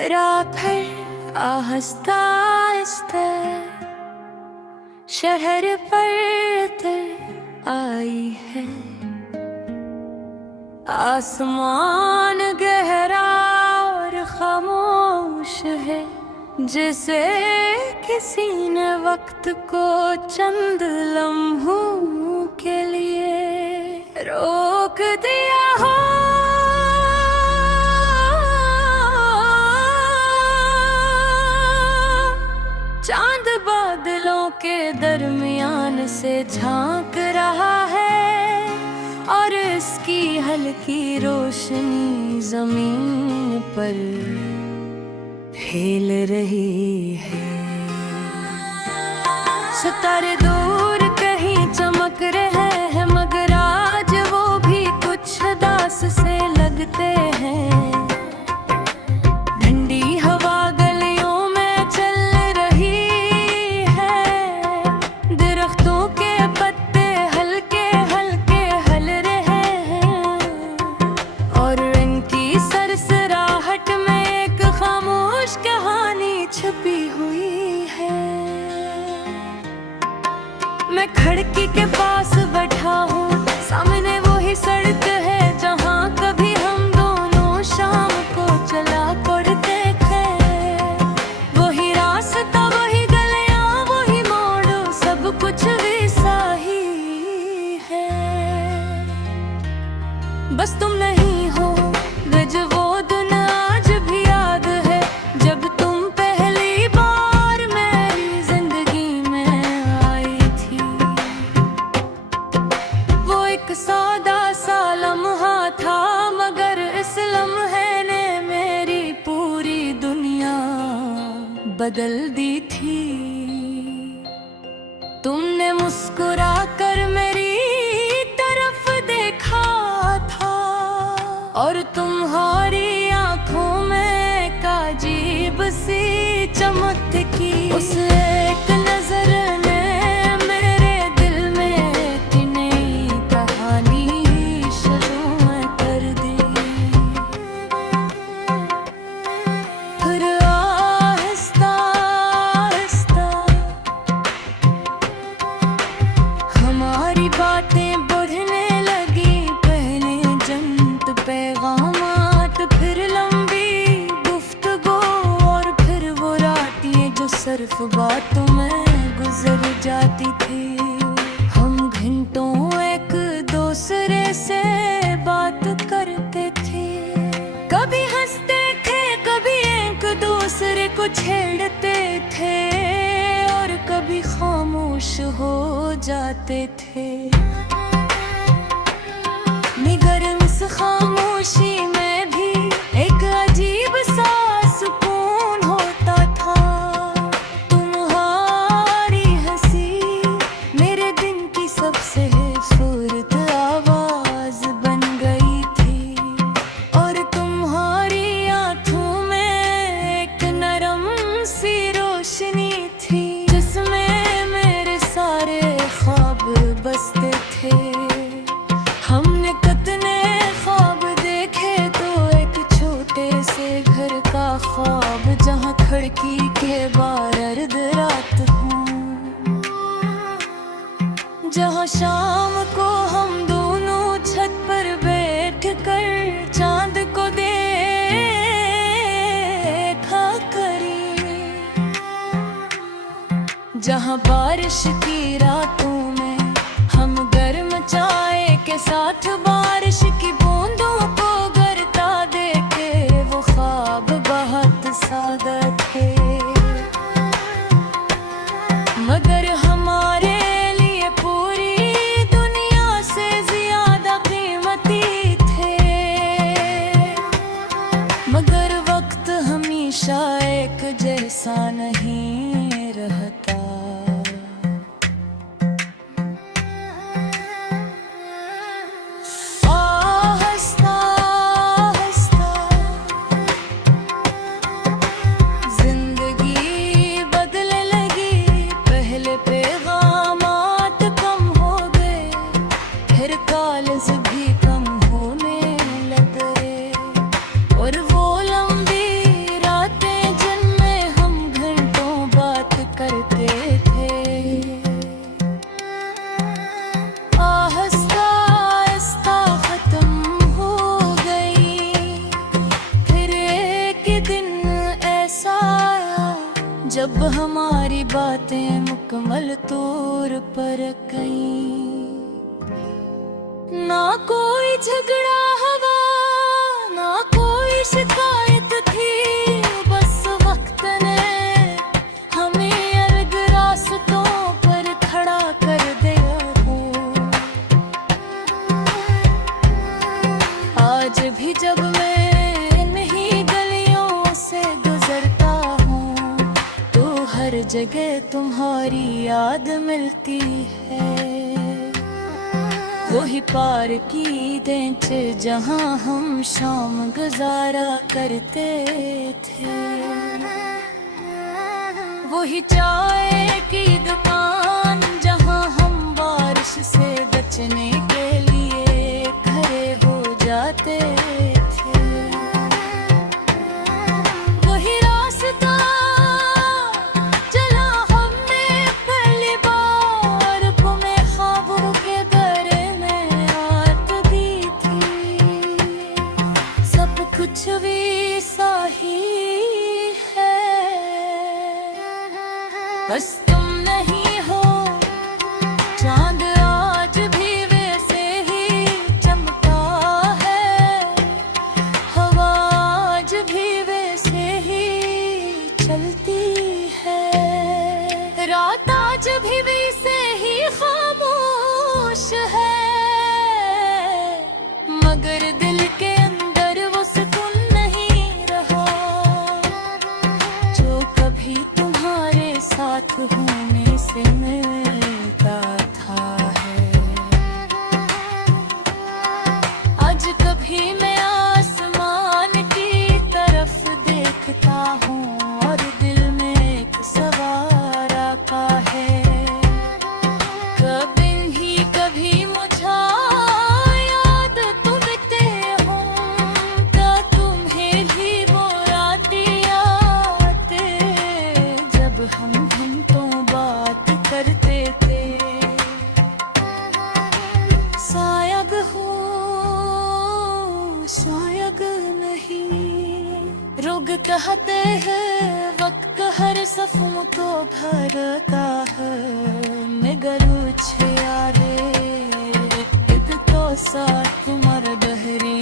रात भर आहिस्ता आहिस्ता शहर पर आई है। आसमान गहरा और खामोश है, जिसे किसी ने वक्त को चंद लम्हों के लिए रोक दिया हो। चांद बादलों के दरमियान से झांक रहा है और इसकी हल्की रोशनी जमीन पर फैल रही है। सितारे दूर कहीं चमक रहे हैं, मगर आज वो भी कुछ दास से लगते हैं। मैं खिड़की के पास बैठा हूँ, सामने वो ही सड़क है जहाँ कभी हम दोनों शाम को चला करते थे। वही रास्ता, वही गलियाँ, वही मोड़, सब कुछ वैसा ही है। बस तुम नहीं हो, ब्रिज वो दिन आज भी याद है, जब तुम पहली बार मेरी जिंदगी में आई थी। वो एक सादा सा लम्हा था, मगर इस लम्हे ने मेरी पूरी दुनिया बदल दी थी। तुमने मुस्कुरा कर मेरी तरफ देखा था और तुम्हारी आंखों में एक अजीब सी चमक थी। उस एक नजर ने मेरे दिल में एक नई कहानी शुरू कर दी। फिर आहिस्ता आहिस्ता हमारी बातें बढ़ने लगी। पहले जंत पैगामात, फिर लंबी गुफ्तगू और फिर वो रातें जो सिर्फ बातों में गुजर जाती थी। हम घंटों एक दूसरे से बात करते थे, कभी हंसते थे, कभी एक दूसरे को छेड़ते थे और कभी खामोश हो जाते थे। मगर इस खामोशी में भी एक अजीब सा सुकून होता था। तुम्हारी हंसी मेरे दिन की सबसे खूबसूरत आवाज बन गई थी और तुम्हारी आंखों में एक नरम सी रोशनी थी, जिसमें मेरे सारे ख्वाब बसते थे। हमने कितने ख्वाब देखे, तो एक छोटे से घर का ख्वाब जहाँ खिड़की के बाहर अर्ध रात हूँ, जहाँ शाम को हम दोनों छत पर बैठ कर चांद को देखा करें, जहाँ बारिश की रातों में हम गर्म चाय के साथ बारिश की बूंदों को गिरता देखे वो ख्वाब बहुत सादा थे, मगर हमारे लिए पूरी दुनिया से ज्यादा कीमती थे। मगर वक्त हमेशा एक जैसा नहीं रहता। आहिस्ता आहिस्ता जिंदगी बदलने लगी। पहले पैगामात कम हो गए, फिर कॉल्स भी कम होने लगे और वो लंबी रात जब हमारी बातें मुकम्मल तौर पर कहीं, ना कोई झगड़ा हवा ना कोई शिकायत थी, बस वक्त ने हमें अलग रास्तों पर खड़ा कर दिया हो। आज भी जब मैं इन्हीं गलियों से गुजरता हूँ तो हर जगह तुम्हारी याद मिलती है। वही पार की बेंच जहाँ हम शाम गुजारा करते थे, वही चाय की दुकान जहाँ हम बारिश से बचने के लिए खड़े हो जाते थे, वही रास्ता चला हमने पहली बार घूमे ख्वाबों के कुछ भी सही है, बस तुम नहीं हो। चांद आज भी वैसे ही चमका है, हवा आज भी वैसे ही चलती है, रात आज भी वैसे ही खामोश है, मगर दिल के होने से मिलता था है। आज कभी मैं आसमान की तरफ देखता हूँ और दिल में एक सवाल आता है, कभी ही कभी मुझे याद तुमते हूँ, क्या तुम्हें भी वो रातें आते जब हम करते थे। शायद हो शायद नहीं, रोग कहते हैं वक्त हर सफों को भरता है, मगर यारे इत तो साथ मर गहरी